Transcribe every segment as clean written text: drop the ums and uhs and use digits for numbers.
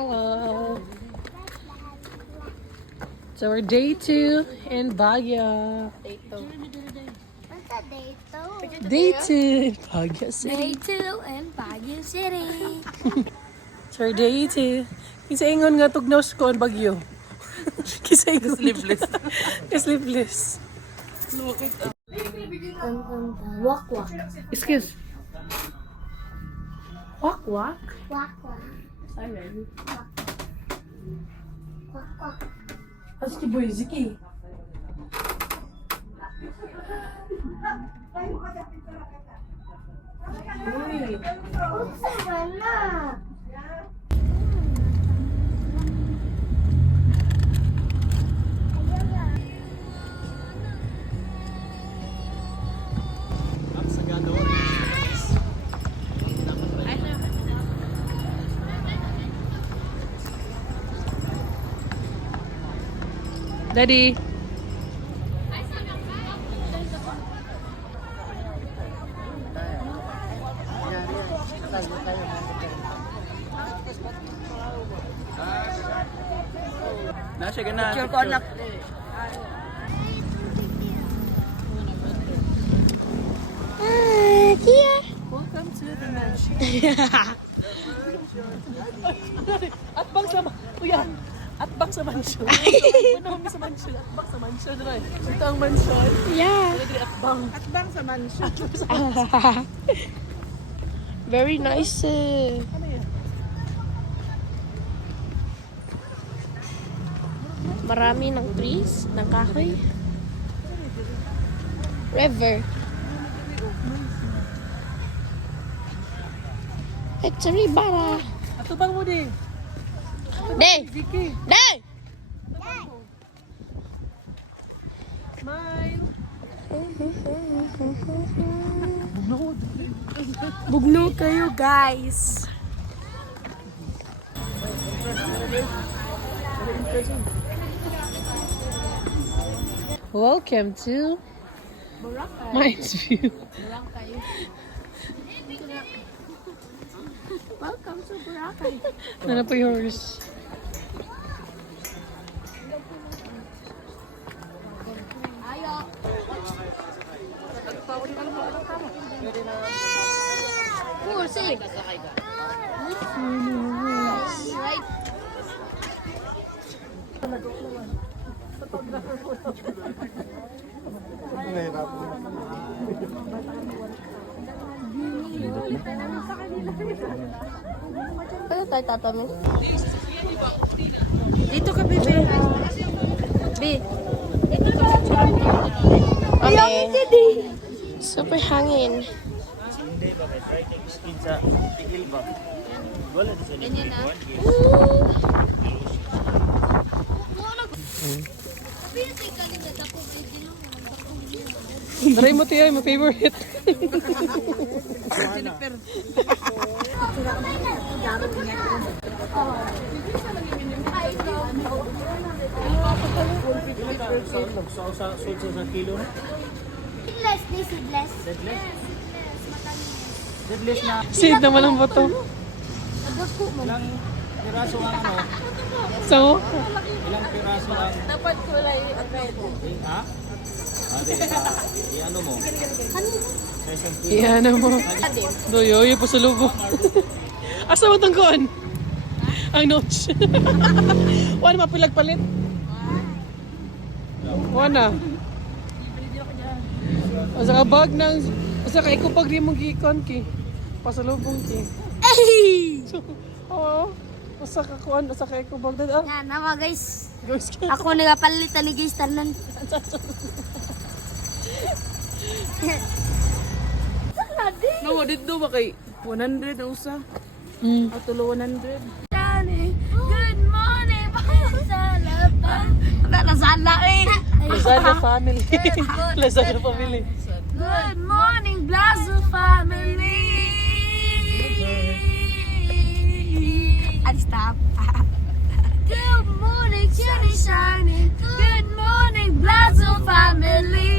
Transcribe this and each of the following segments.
Hello. So we're day 2 in Baguio. What's that day two? Day 2 in Baguio Day City. 2 in Baguio City. So we're day 2. Kisa ingon nga tugnaw ko ang Baguio. Kisa ingon. Sleepless. Sleepless. Walk walk. Excuse. Walk, walk. Walk walk. Sorry. Walk walk. Aski boy, Ziki. What's that? Daddy. Nasa ka na. Picture ko anak. Kia. Welcome to the mansion. Atbang sa kuya. Atbang sa mansion. Ano naman sa mansion? Atbang sa mansion right. Ito ang mansion. Yeah. Atbang. Atbang sa mansion. Very nice. Ano yan? Marami ng trees, ng kahoy. River. It's a river. Atubang mo din. Day! Ziki. Day! Smile. Bugno kayo, guys. Welcome to Mind's View. Welcome to Boracay. Ano po yours? Kursi. Right. Ano tayo tatanong? Dito ka, bebe. B. Okay. Super hangin. Hindi ba may try kang skin sa tigil ba? Wala din sa likod. Try mo tiyo, my favorite. Sa kilo na? Seedless, di seedless. Deadless? Deadless na. Seed naman ang boto. Nagdako mo. Ilang piraso ang ano? So, Ilang piraso ang... Dapat kulay red. Ha? Ate, i-ano mo? Sa isang kilo. iyan mo. Doyoy, pasalubong. Asa mo itong kuhan? Ang notes. Wala mapilagpalit. Wala. Asa ka bag ng... Asa ka ikupag rin mong gikon ki. Pasalubong ki. Ay! Oo. Asa ka kuhan, asa ka ikupag. Yan, naman guys. Guys, ka. Ako nagapalitan ni guys tanan. No, dito ba kay 100 na usa? At tulo 100. Good morning, Lazada. Lazada eh. Lazada family. Lazada family. Good morning, Blazo family. And stop. Good morning, sunny shining. Good morning, Blazo family.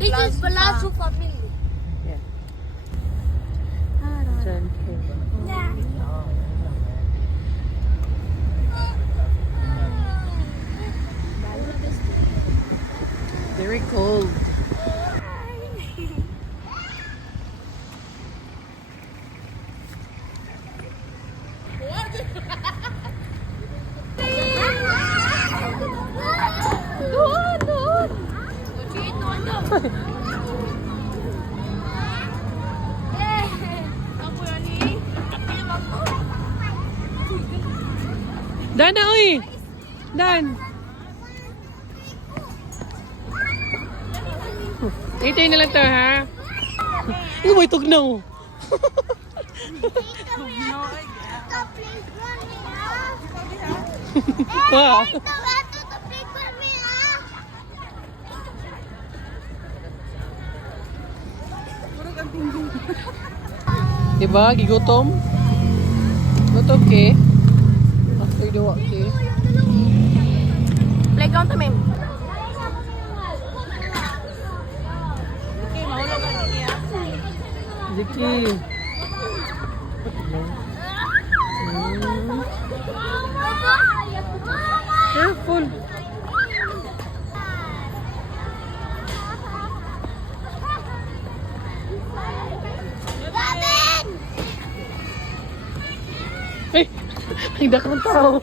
This is Blazo family. Dan na, uy! Dan! Ito na lang to, ha? Oh, may tugnaw. Wow. Diba? Gigutom? Gutom ke? After duwa ke? Playground to, ma'am. Ziki. Careful. Ay! Ang dakong tao.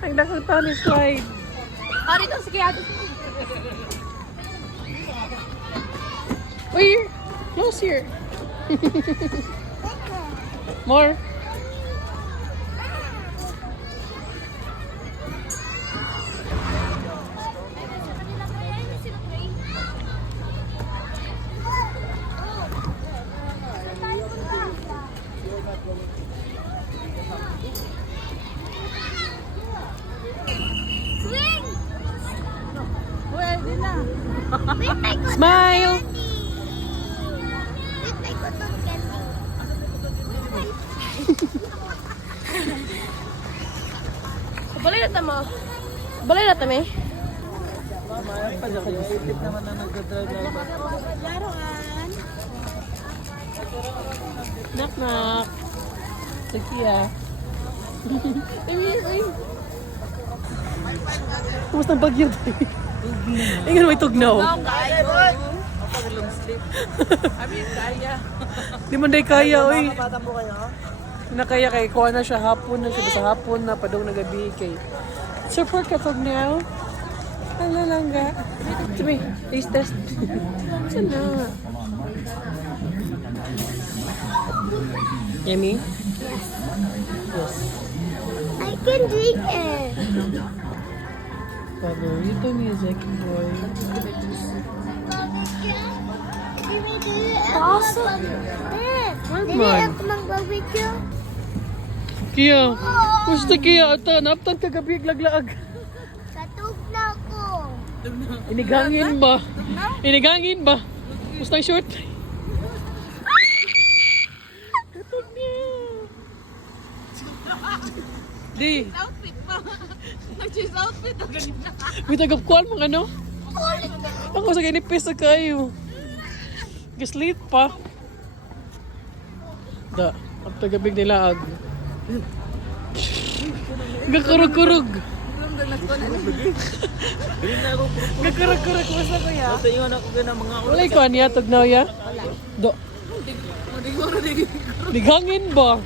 Ang dakong tao ni slide. Oh, dito, sige, ate. Uy! Close here. More. Smile. Balay na tamo. Balay na tamo eh. Knock knock. Sige ah. Kumusta ang bagyo tayo? Ingin may tugnaw. Di man day kaya, oy. Nakaya kay kuha na siya hapon na siya. Basta hapon na, padong na gabi kay. Super katog now. Ano lang ga? Sabi, taste test. Saan na? Yummy? Yes. I can drink it. Paborito ni Zeki Boy. Awesome. Dili man? ako mag-barbecue. Kia, gusto Kia ata, naptan ka gabi laglaag. Katug na ako. Inigangin ba? Inigangin ba? Gusto ang short? Katog niya. Di. Outfit pa. Nag-choose outfit. Ang ganito. May tagapkuhan mo ano? Ako sa ganipis na kayo. Gaslit pa. Da, ang tagabig nila ag. Gakurug-kurug. Gakurug-kurug. Basta ko ya. Ito yung ako na mga Wala ko niya, tugnaw ya? Do. Digangin ba?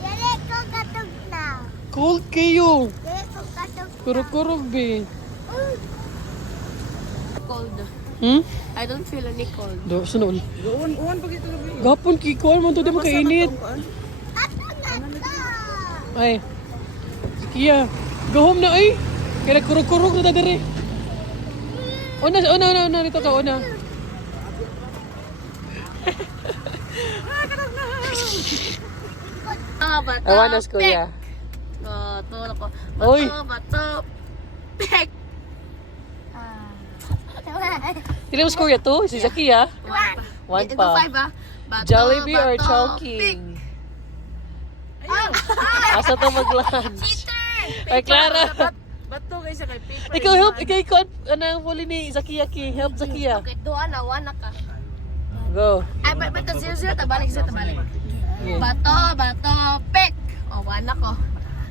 Dili ko katug na. Cold kayo. Dili ko katug. Kurug-kurug be. Cold. Hmm? I don't feel any cold. Do, sunod. Uwan pag ito gabi. Gapon kikuan mo to, di mo kainit. Ato na to. Ay. Kia. Go home na ay. Kaya kurug-kurug na ta diri. Una, dito ka, una. Bato, Awanas kuya. Bato, ako. Oy. Bato, pek. Pili mo score ya to? Si Zaki ah. One Ito pa. 5 ah. Bato, Jollibee or bato, Chowking? pek. Ah! Asa to mag-lunch? Cheater! Ay, Clara. Bato kayo siya kay paper. Ikaw help, ikaw, anong huli ni Zakiya ki? Help Zakiya. Okay, doon na, 1 na ka. Go. Ay, bato, 0-0, tabalik, tabalik. Yeah. Bato, bato, pek. O, 1 na ko.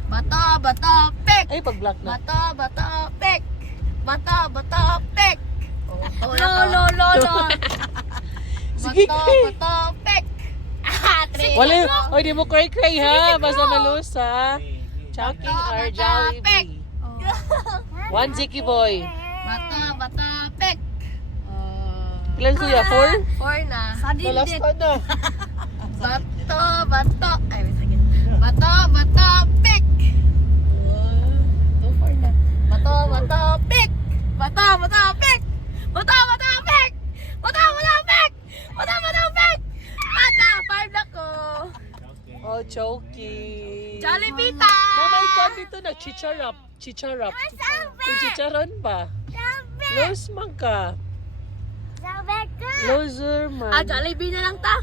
Bato, bato, pek. Ay, pag-block na. Bato, bato, pek. Bato, bato, pek. Lo. Sige, Bato, Kay. bato, pek. Ah, 3. Wala, oy, di mo cray-cray ha. Basta malusa. Chowking or Jollibee? 1 Ziki boy. Bato, bato, pek. Ilan kuya? 4? 4 na. Last pa na. Bato, bato. Ay, wait, sige. Bato, bato, pek. Bato, bato, pick! Bato, bato, pick! Bato, bato, pick! Bato, bato, pick! Bato, bato, pick! Ata, 5 na ko. Oh, choky. Jollibee ta! Mama, ikaw dito na chicharap. Chicharap. Yung chicharon ba? Los man ka. Loser man. Ah, Jollibee na lang ta.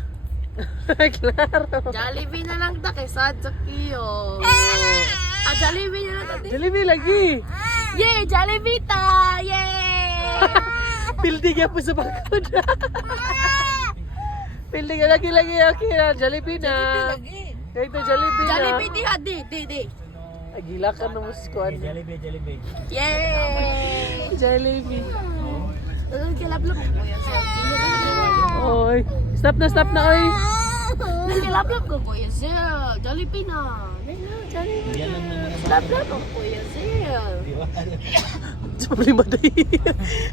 Klaro. Jollibee na lang ta kay Sadja Kiyo. Ah, Jollibee na lang ta. Jollibee lagi. Yay, Jollibee ta! Yay! Building yan po sa bakod. Building yan lagi. Okay na. Jollibee na. Ito Jollibee na. Jollibee di ha, di. Ay, gila ka na muskuan. Jollibee. Yay! Jollibee. Ang kilablok ko kuya sir. Oy. Stop na, oy. Ang kilablok ko kuya sir. Jollibee na. Jollibee. Yan lang naman ang Kilablok ko kuya sir. Problema day.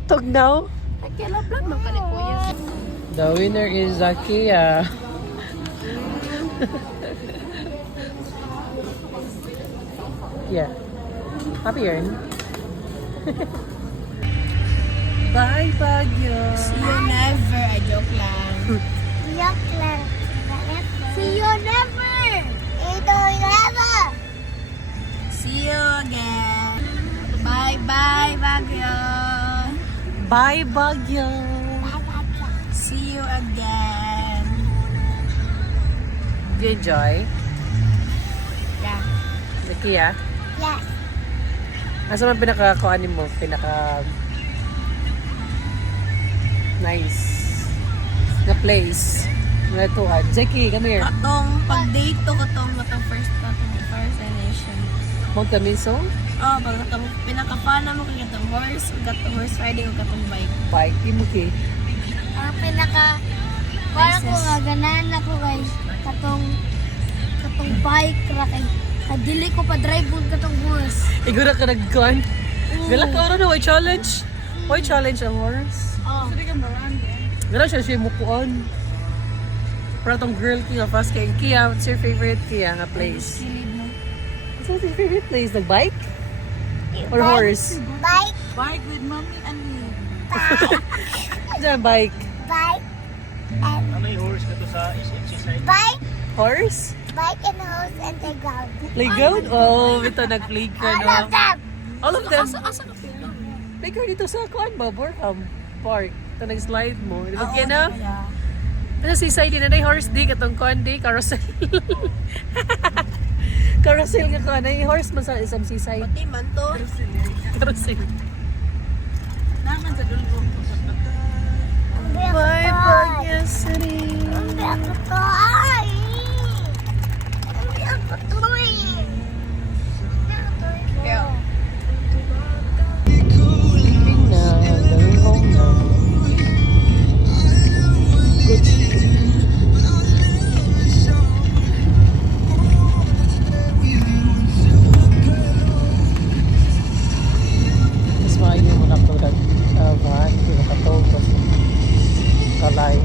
Tog now. Ang kilablok man ka ni kuya sir. The winner is Zakia. Yeah. Happy yarn. Bye, Baguio. See you never. I joke lang. See you never. Ito never. See you again. Bye bye Baguio. Bye, Baguio. See you again. Do you enjoy? Yeah. Zakia? Yes. Asa man pinaka-kuanin mo? Nice na place. Natuan. Zeki, come here. Katong pag-date to katong first nation. Mount Tamiso? Oh, pag katong pinaka-fan na mo kay katong horse riding o katong bike. Bike, Imuki. Ang pinaka para ko nga ganahan ako guys katong bike ra kay kadili ko pa drive kun katong horse. Igura ka nagkuan. Galak ka rin na, why challenge? Why challenge ang horse? Oh. Galak siya mukuan. Para tong girl Kia, fast kay Kia, what's your favorite Kia nga place? What's your favorite place? Nag-bike? Or horse? Bike, Bike with mommy and me. Diyan, bike. bike, and May horse ka to sa exercise. bike, Horse? bike and horse and playground. Playground? Oh, ito nag-play ka, All no? of them. All of them? Asa ka pila? Playground dito sa kuan ba? Borham Park. Ito nag-slide mo. Di ba kaya na? Yeah. Ano si side din na horse di katong kuan di carousel. Carousel nga kuan ay horse man sa isang seaside. Pati man to. Carousel. Naman sa dulo. Bye Baguio City. Hindi ako to ay. Hindi ako to ay. Yeah. Sleeping na, going home na. Good sleep. Mas maayo mo na po sa bahan. Nakatog. Kalay.